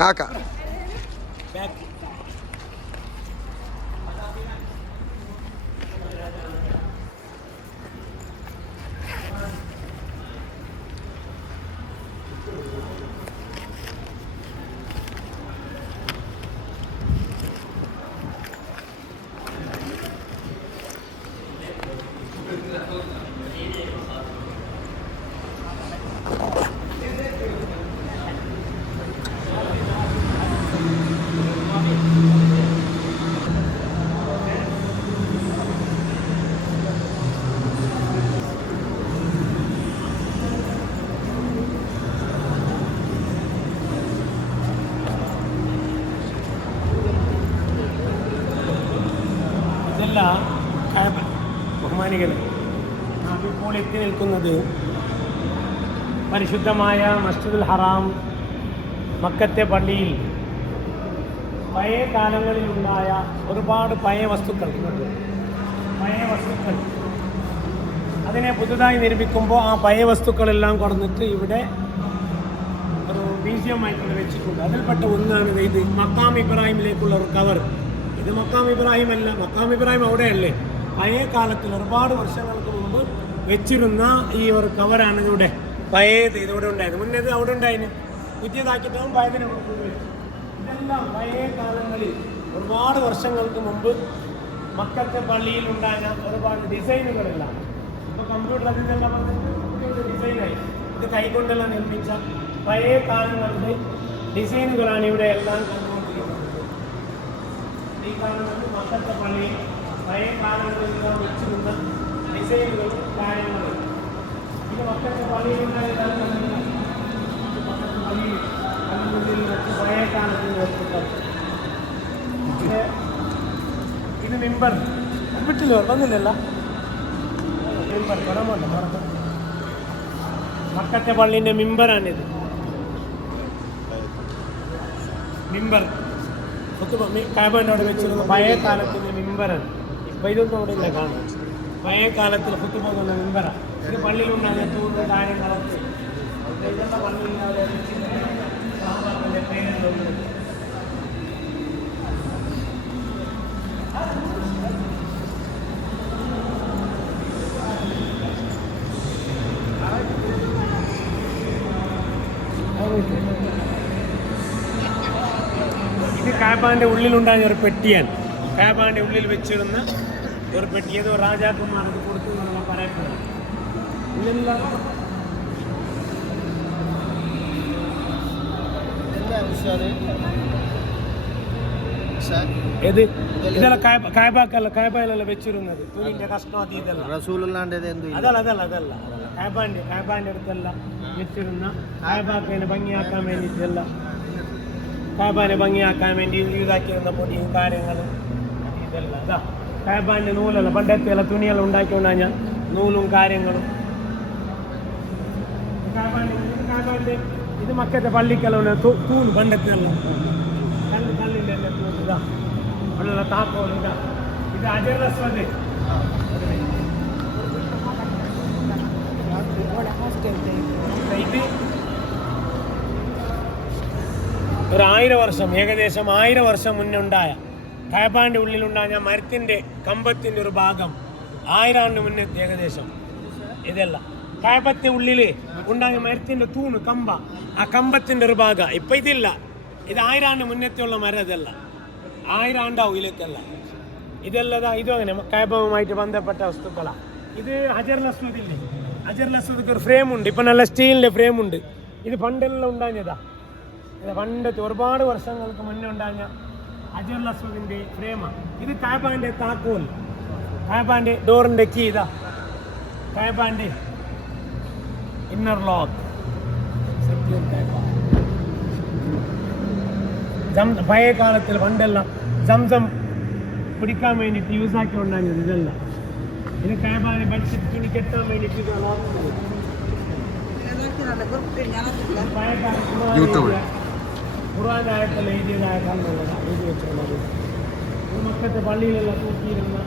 ആക്കാം. ബഹുമാനികളെ, നാം ഇപ്പോൾ എത്തി നിൽക്കുന്നത് പരിശുദ്ധമായ മസ്ജിദുൽ ഹറാം മക്കത്തെ പള്ളിയിൽ പഴയ കാലങ്ങളിലുണ്ടായ ഒരുപാട് പഴയ വസ്തുക്കൾ അതിനെ പുതുതായി നിർമ്മിക്കുമ്പോൾ ആ പഴയ വസ്തുക്കളെല്ലാം കൊടുത്തിട്ട് ഇവിടെ ഒരു മ്യൂസിയമായിട്ട് വെച്ചിട്ടുണ്ട്. അതിൽപ്പെട്ട ഒന്നാണ് ഇത് മക്കാം ഇബ്രാഹിമിലേക്കുള്ള ഒരു കവർ. ഇത് മക്കാം ഇബ്രാഹിം അല്ല, മക്കാം ഇബ്രാഹിം അവിടെയല്ലേ, പഴയ കാലത്തിൽ ഒരുപാട് വർഷങ്ങൾക്ക് മുമ്പ് വെച്ചിരുന്ന ഈ ഒരു കവറാണ് ഇവിടെ പഴയത് ഇതിവിടെ ഉണ്ടായത്. മുന്നേ അവിടെ ഉണ്ടായിരുന്നു, പുതിയതാക്കിയിട്ടും പഴയതിനെ ഇതെല്ലാം പഴയ കാലങ്ങളിൽ ഒരുപാട് വർഷങ്ങൾക്ക് മുമ്പ് മക്കത്തെ പള്ളിയിൽ ഉണ്ടായ ഒരുപാട് ഡിസൈനുകളെല്ലാം ഇപ്പോൾ കമ്പ്യൂട്ടർ അതിനെല്ലാം പറഞ്ഞിട്ട് ഡിസൈനായി. ഇത് കൈകൊണ്ടെല്ലാം നിർമ്മിച്ച പഴയ കാലങ്ങളുടെ ഡിസൈനുകളാണ് ഇവിടെ എല്ലാം കണ്ടുകൊണ്ടിരിക്കുന്നത്. ഈ കാണുന്നത് മക്കത്തെ പള്ളിയിൽ പഴയ കാലങ്ങളിലെല്ലാം വെച്ചിരുന്ന ഡിസൈനുകളും കാര്യങ്ങളും. ഇത് മക്കത്തെ പള്ളിയിലുണ്ടായ മക്കത്തെ പള്ളിയിൽ കല്ലുള്ളിൽ വെച്ച് പഴയ കാലത്തിൽ വെച്ചിട്ടുണ്ട്. ഇത് മിമ്പർ വീട്ടിൽ വന്നില്ലല്ല, മിമ്പർ കുറമുണ്ട് പുറത്ത്. മക്കത്തെ പള്ളിൻ്റെ മിമ്പറാണിത്. മിമ്പർ കാബന്റെ അവിടെ വെച്ചിരുന്ന പഴയ കാലത്തിൻ്റെ മിമ്പറാണ്. ഇപ്പം ഇതൊന്നും അവിടെ ഇല്ല കാണാൻ. പഴയ കാലത്തിൽ കുത്തുപോകുന്ന മിമ്പറാണ്. ഇത് പള്ളിയിലുണ്ടാകുന്ന തൂർന്ന കാര്യങ്ങളൊക്കെ ഇതെല്ലാം പള്ളിയിലെ പേരുള്ളത്. ഇത് കാബാന്റെ ഉള്ളിലുണ്ടായ ഒരു പെട്ടിയാണ്. കാബാന്റെ ഉള്ളിൽ വെച്ചിരുന്ന ഒരു പെട്ടി. ഏതോ രാജാക്കന്മാർ അത് കൊടുത്തു എന്നുള്ള പറയപ്പെടുന്നു. ഏത് ഇതെല്ലാം കാബയിലല്ല വെച്ചിരുന്നത്. തുണിന്റെ കഷ്ണം അതല്ല കാബാന്റെ അടുത്തല്ല വെച്ചിരുന്ന കാബാക്കിനെ ഭംഗിയാക്കാൻ വേണ്ടിയിട്ടല്ല, കാബാനെ ഭംഗിയാക്കാൻ വേണ്ടി ഇതാക്കിയിരുന്ന പൊടിയും കാര്യങ്ങളും ഇതല്ല. അതാ കാബാന്റെ നൂലല്ല, പണ്ടത്തെയുള്ള തുണിയെല്ലാം ഉണ്ടാക്കിക്കൊണ്ടാ ഞാൻ നൂലും കാര്യങ്ങളും. കാബാന്റെ ഇത് മക്കത്തെ പള്ളിക്കെല്ലാം തൂണ് പണ്ടത്തെയല്ല, കല്ലിൻ്റെ തൂണ്. ഇതാ ഉള്ള താക്കോൽ. ഇതാ ഇത് ഹജറുൽ അസ്വദ്. ഇത് ഒരു 1000 വർഷം, ഏകദേശം 1000 വർഷം മുന്നേ ഉണ്ടായ കാബാന്റെ ഉള്ളിലുണ്ടായ മരത്തിൻ്റെ കമ്പത്തിൻ്റെ ഒരു ഭാഗം 1000 ആണ്ട് മുന്നേ ഏകദേശം. ഇതല്ല കാബത്തെ ഉള്ളിൽ ഉണ്ടായ മരത്തിൻ്റെ തൂണ് കമ്പ, ആ കമ്പത്തിൻ്റെ ഒരു ഭാഗം. ഇപ്പം ഇതില്ല, ഇത് 1000 ആണ്ട് മുന്നേത്തുള്ള മരം. ഇതല്ല 1000 ആണ്ടാവും ഇതിലേക്കല്ല. ഇതല്ലതാ ഇതും അങ്ങനെ കാബവുമായിട്ട് ബന്ധപ്പെട്ട വസ്തുക്കളാണ്. ഇത് ഹജറുൽ അസ്വദ് ഇല്ലേ, ഹജറുൽ അസ്വദ് ഒരു ഫ്രെയിമുണ്ട്. ഇപ്പം നല്ല സ്റ്റീലിൻ്റെ ഫ്രെയിമുണ്ട്. ഇത് പണ്ടെല്ലാം ഉണ്ടാഞ്ഞതാ, പണ്ടത്തെ ഒരുപാട് വർഷങ്ങൾക്ക് മുന്നേ ഉണ്ടായ ഹജറുൽ അസ്വദിൻ്റെ ഫ്രെയിമാണ്. ഇത് കാബാന്റെ താക്കോൽ, കാബാന്റെ ഡോറിൻ്റെ കീ. ഇതാ കാബാന്റെ ഇന്നർ ലോക്ക്. പഴയ കാലത്തിൽ പണ്ടെല്ലാം സംസം പിടിക്കാൻ വേണ്ടിയിട്ട് യൂസാക്കി ഉണ്ടായത് ഇതല്ല. ഇത് കാബാനെ ബഡ്ജറ്റ് തുണി കെട്ടാൻ വേണ്ടിയിട്ട് ഖുർആനായത്തിൽ എഴുതിയതായ കാലമുള്ളതാണ് എഴുതി വെച്ചിട്ടുള്ളത്. മക്കത്തെ പള്ളിയിലെല്ലാം തൂക്കിയിരുന്ന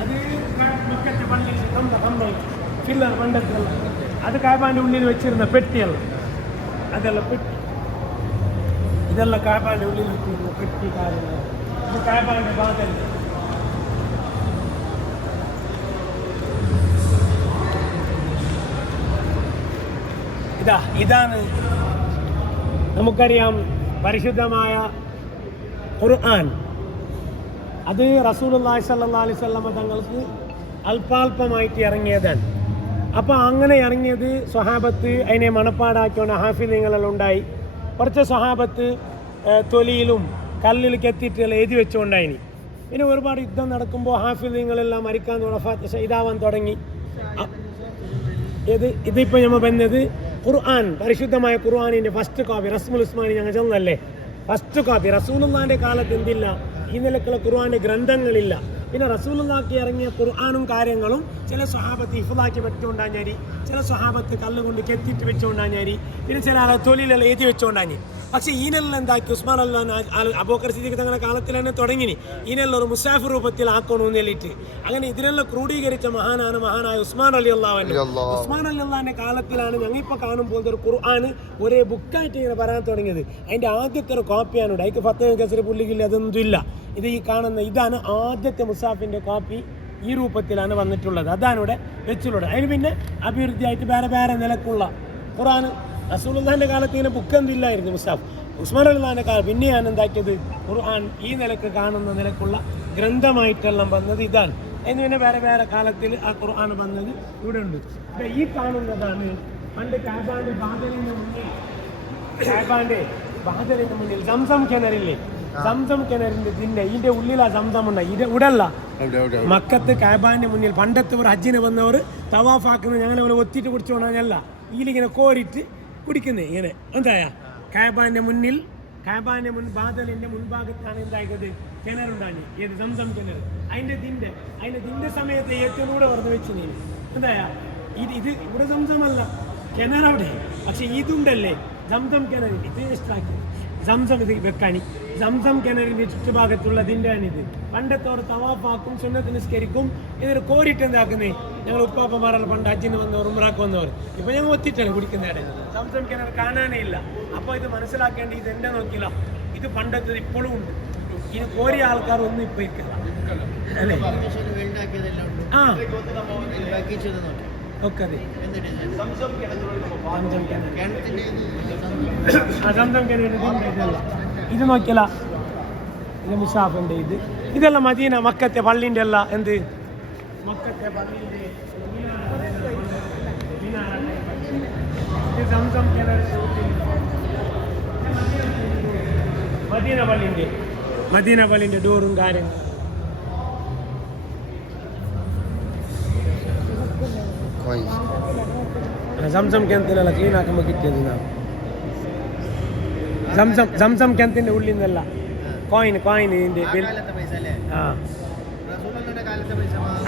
അത് മക്കത്തെ പള്ളിയിൽ ഫില്ലർ പണ്ടത്തുള്ള അത് കാബാന്റെ ഉള്ളിൽ വെച്ചിരുന്ന പെട്ടിയല്ല. ಅದೆಲ್ಲ ಪೆಟ್ಟಿ, ಇದೆಲ್ಲ ಕಾಪಾಡಿ ಉಳ್ಳಿ ಪೆಟ್ಟಿ ಕಾರ್ಯ, ಇದು ಕಾಪಾಡಿ ಬಾದಲ್ಲಿ. ഇതാണ് നമുക്കറിയാം പരിശുദ്ധമായ ഖുർആൻ. അത് റസൂലുള്ളാഹി സ്വല്ലല്ലാഹു അലൈഹി വസല്ലം തങ്ങൾക്ക് അല്പാൽപമായിട്ട് ഇറങ്ങിയതാണ്. അപ്പോൾ അങ്ങനെ ഇറങ്ങിയത് സ്വഹാബത്ത് അതിനെ മണപ്പാടാക്കിയോണ്ട് ഹാഫിലിങ്ങളെല്ലാം ഉണ്ടായി. കുറച്ച് സ്വഹാബത്ത് തൊലിയിലും കല്ലിലേക്ക് എത്തിയിട്ടുള്ള എഴുതി വെച്ചുകൊണ്ടായിനി. പിന്നെ ഒരുപാട് യുദ്ധം നടക്കുമ്പോൾ ഹാഫിലിങ്ങളെല്ലാം മരിക്കാൻ ഇതാവാൻ തുടങ്ങി. ഇതിപ്പോൾ നമ്മൾ പറഞ്ഞത് ഖുർആൻ, പരിശുദ്ധമായ ഖുർആനിൻ്റെ ഫസ്റ്റ് കോപ്പി റസ്മുൽ ഉസ്മാനി ഞങ്ങൾ ചെന്നല്ലേ, ഫസ്റ്റ് കോപ്പി. റസൂലുള്ളാഹിൻ്റെ കാലത്ത് എന്തില്ല, ഈ നിലക്കുള്ള ഖുർആൻ്റെ ഗ്രന്ഥങ്ങളില്ല. പിന്നെ റസൂലുള്ളാഹിക്ക് ഇറങ്ങിയ ഖുർആനും കാര്യങ്ങളും ചില സ്വഹാബത്ത് ഹിഫ്ളാക്കി വെച്ചുകൊണ്ടാഞ്ഞാരി, ചില സ്വഹാബത്ത് കല്ലുകൊണ്ട് കെത്തിയിട്ട് വെച്ചുകൊണ്ടാഞ്ഞാരി, പിന്നെ ചില ആളെ തൊലിയിലെല്ലാം എഴുതി വെച്ചുകൊണ്ടാഞ്ഞി. പക്ഷേ ഈനെല്ലാം എന്താക്കി ഉസ്മാൻ അബൂബക്കർ സിദ്ദീഖ് തങ്ങളുടെ കാലത്തിൽ തന്നെ തുടങ്ങിനി ഈനെല്ലാം ഒരു മുസാഫ് രൂപത്തിൽ ആക്കണമെന്ന് ചൊല്ലിയിട്ട്. അങ്ങനെ ഇതിനെല്ലാം ക്രോഡീകരിച്ച മഹാനായ ഉസ്മാൻ റളിയല്ലാഹു അൻഹു. ഉസ്മാൻ റളിയല്ലാഹുവിന്റെ കാലത്തിലാണ് ഞങ്ങളിപ്പോൾ കാണുമ്പോൾ ഒരു ഖുർആൻ ഒരേ ബുക്കായിട്ട് ഇങ്ങനെ പറയാൻ തുടങ്ങിയത്. അതിൻ്റെ ആദ്യത്തെ ഒരു കോപ്പിയാണ്. അതിക്ക് ഫത്തഹ് കസർ പുള്ളിക്കില്ല, അതൊന്നും ഇല്ല. ഇത് ഈ കാണുന്ന ഇതാണ് ആദ്യത്തെ മുസാഫിൻ്റെ കോപ്പി. ഈ രൂപത്തിലാണ് വന്നിട്ടുള്ളത്. അതാണ് ഇവിടെ വെച്ചുള്ളത്. അതിന് പിന്നെ അഭിവൃദ്ധിയായിട്ട് വേറെ വേറെ നിലക്കുള്ള ഖുർആൻ. റസൂലുള്ളാഹിന്റെ കാലത്ത് ഇങ്ങനെ ബുക്കൊന്നും ഇല്ലായിരുന്നു മുസാഫ്. ഉസ്മാൻ റളിയല്ലാഹുവിന്റെ കാലം പിന്നെയാണ് എന്താക്കിയത് ഖുർആൻ ഈ നിലക്ക് കാണുന്ന നിലക്കുള്ള ഗ്രന്ഥമായിട്ടെല്ലാം വന്നത് ഇതാണ്. അതിന് പിന്നെ വേറെ വേറെ കാലത്തിൽ ആ ഖുർആൻ വന്നത് ഇവിടെ ഉണ്ട്. ഈ കാണുന്നതാണ് പണ്ട് കാബാന്റെ ബാദലിന്റെ മുന്നിൽ സംസം കിണറില്ലേ, സംസം കിണറിന്റെ ഇതിന്റെ ഉള്ളിലാ സംസം ഉണ്ട്. ഇവിടല്ല, മക്കത്ത് കാബാന്റെ മുന്നിൽ പണ്ടത്തെ ഒരു ഹജ്ജിന് വന്നവർ തവാഫാക്കുന്നത് ഞങ്ങളെ പോലെ ഒത്തിട്ട് കുടിച്ചോണല്ല, ഇതിലിങ്ങനെ കോരിട്ട് കുടിക്കുന്നേ ഇങ്ങനെ. എന്തായ കാബാന്റെ മുന്നിൽ, കാബാന്റെ ബാദലിന്റെ മുൻഭാഗത്താണ് എന്തായത് കിണറുണ്ടായി, ഏത് സംസം കിണർ. അതിന്റെ ദിന്റെ സമയത്ത് ഏറ്റവും കൂടെ പറഞ്ഞു വെച്ച് നീ എന്തായ ഇത് ഇവിടെ സംസമല്ല കിണറവിടെ. പക്ഷെ ഇതുണ്ടല്ലേ സംസം കിണർ, ഇത് ഇഷ്ടാക്കി സംസം ഇത് വെക്കാനി. സംസം കിണറിന്റെ ചുറ്റുഭാഗത്തുള്ളതിൻ്റെയാണിത്. പണ്ടത്തെ ഒരു തവാഫാക്കും സുന്നത്ത് നിസ്കരിക്കും ഇതൊരു കോരിട്ട് എന്താക്കുന്നേ. ഞങ്ങൾ ഉപ്പാപ്പന്മാരെല്ലാം പണ്ട് ഹജ്ജിന് വന്നവർ ഉംറക്ക് വന്നവർ ഇപ്പൊ ഞങ്ങൾ ഒത്തിട്ടാണ് കുടിക്കുന്നതാണ്. സംസം കിണർ കാണാനേ ഇല്ല. അപ്പോൾ ഇത് മനസ്സിലാക്കേണ്ടി ഇത് എന്റെ നോക്കില്ല, ഇത് പണ്ടത്തെ ഇപ്പോഴും ഉണ്ട്. ഇത് കോരിയ ആൾക്കാർ ഒന്നും ഇപ്പൊ ഇരിക്കില്ല അല്ലേ. ആ ഒക്കെ അതെ സംസം കിണർ ഇത് നോക്കിയല്ല, ഇത് മുസാഫിന്റെ ഇതെല്ലാം മദീന മക്കത്തെ പള്ളിന്റെ അല്ല. എന്ത് മക്കത്തെ പള്ളിന്റെ സംസം കിണർ മദീന പള്ളിന്റെ ഡോറും കാര്യങ്ങളും. സംസം കിണറ്റിലല്ല ക്ലീൻ ആക്കുമ്പോൾ കിട്ടിയത്. സംസം കിണറ്റിന്റെ ഉള്ളിൽ നിന്നല്ല കോയിൻ ഇതിന്റെ ബിൽ. ആ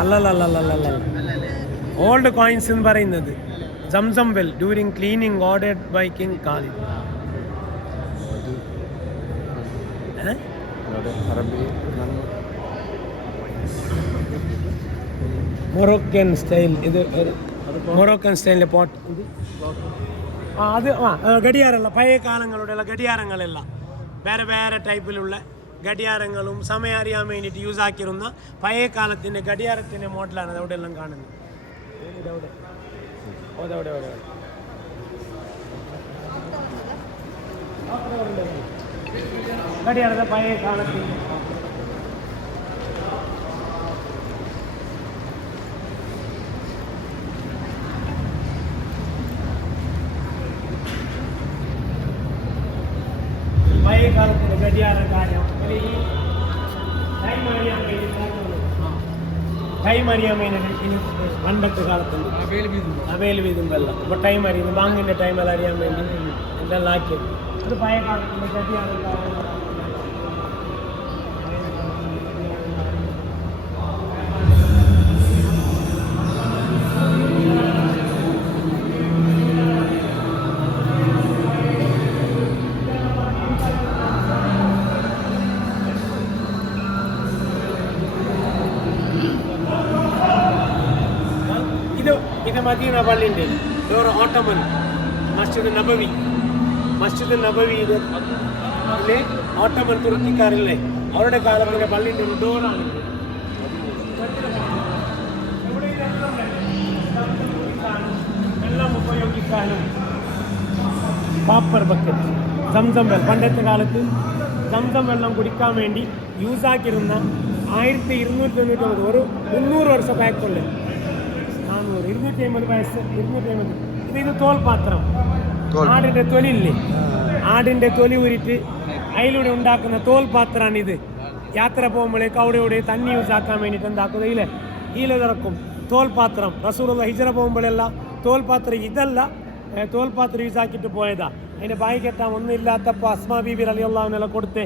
അല്ലല്ല ഓൾഡ് കോയിൻസ് എന്ന് പറയുന്നത് Zamzam well during cleaning ordered by king Khalid. Moroccan style, ഇത് മൊറോക്കൻ സ്റ്റൈലിൻ്റെ പോട്ട്. അത് ഗഡിയാരല്ല, പഴയ കാലങ്ങളുടെയുള്ള ഗഡിയാരങ്ങളെല്ലാം വേറെ വേറെ ടൈപ്പിലുള്ള ഗഡിയാരങ്ങളും സമയം അറിയാൻ വേണ്ടിയിട്ട് യൂസ് ആക്കിയിരുന്ന പഴയ കാലത്തിൻ്റെ ഗഡിയാരത്തിൻ്റെ മോഡലാണ് അതവിടെ എല്ലാം കാണുന്നത്. ഗഡിയാരത്തെ പഴയ കാലത്തിൻ്റെ കാലത്തിന്റെ ഗഡിയാര കാര്യം. ഈ ടൈം അറിയാൻ വേണ്ടി പണ്ടത്തെ കാലത്തുണ്ട് അവയിൽ വീതും വെള്ളം. അപ്പോൾ ടൈം അറിയുന്നു ബാങ്കിൻ്റെ ടൈമെല്ലാം അറിയാൻ വേണ്ടി എന്തെല്ലാം ആക്കിയത്. അത് പഴയ കാലത്തിന്റെ ഗഡിയാര കാര്യം. ഇത് മദീന പള്ളിൻ്റെ ഡോർ ഓട്ടമൻ മസ്ജിദ് നബവി. മസ്ജിദ് നബവിയിലെ ഓട്ടോമൻ തുർക്കിക്കാരില്ലേ അവരുടെ കാലത്തിലെ പള്ളിൻ്റെ ഒരു ഡോറാണ്. വെള്ളം ഉപയോഗിക്കാനും പാപ്പർ ബക്കറ്റ് സംസം വെള്ളം പണ്ടത്തെ കാലത്ത് സംസം വെള്ളം കുടിക്കാൻ വേണ്ടി യൂസാക്കിയിരുന്ന 1290 ഒരു 300 വർഷ പഴക്കമുള്ള 400 250 വയസ്സ് 250 ഇത് തോൽപാത്രം. ആടിൻ്റെ തൊലി ഇല്ലേ, ആടിൻ്റെ തൊലി ഊരിട്ട് അതിലൂടെ ഉണ്ടാക്കുന്ന തോൽപാത്രമാണിത്. യാത്ര പോകുമ്പോഴേക്ക് അവിടെ തണ്ണി യൂസാക്കാൻ വേണ്ടിയിട്ട് എന്താക്കുന്നത് ഈലതിറക്കും തോൽപാത്രം. റസൂലുള്ള ഹിജ്റ പോകുമ്പോഴെല്ലാം തോൽപാത്രം ഇതല്ല തോൽപാത്രം യൂസാക്കിയിട്ട് പോയതാ. അതിൻ്റെ ബായി കെട്ടാൻ ഒന്നും ഇല്ലാത്തപ്പോൾ അസ്മാ ബീബി റളിയല്ലാഹു അൻഹ കൊടുത്ത്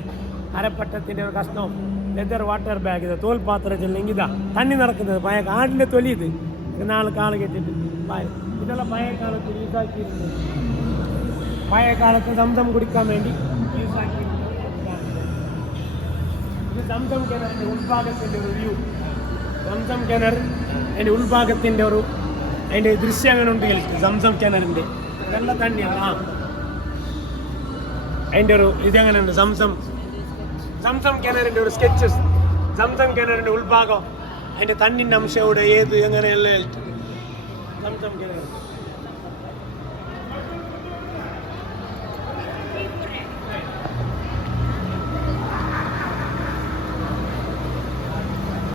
അരപ്പട്ടത്തിൻ്റെ ഒരു കഷ്ണം ലെതർ വാട്ടർ ബാഗ് ഇത് തോൽപാത്രത്തില്ലെങ്കിൽ ഇതാ തണ്ണി നടക്കുന്നത് പഴയ ആടിൻ്റെ തൊലി. ഇത് 4 കാല് കെട്ടിട്ട് ഇതെല്ലാം പഴയ കാലത്ത് യൂസാക്കിയിരുന്നത്. പഴയ കാലത്ത് സംസം കുടിക്കാൻ വേണ്ടി യൂസാക്കിയിരുന്നത്. ഇത് സംസം കിണറിൻ്റെ ഉൾഭാഗത്തിൻ്റെ ഒരു വ്യൂ. സംസം കിണർ അതിൻ്റെ ഉൾഭാഗത്തിൻ്റെ അതിൻ്റെ ദൃശ്യം അങ്ങനെ ഉണ്ട്. സംസം കിണറിൻ്റെ വെള്ള തണ്ണിയാണ്. അതിൻ്റെ ഇതെങ്ങനെ ഉണ്ട് സംസം കിണറിൻ്റെ ഒരു സ്കെച്ചസ്. സംസം കിണറിൻ്റെ ഉൾഭാഗം അതിൻ്റെ തണ്ണിൻ്റെ അംശം ഇവിടെ ഏത് എങ്ങനെയല്ല സംസം കിണർ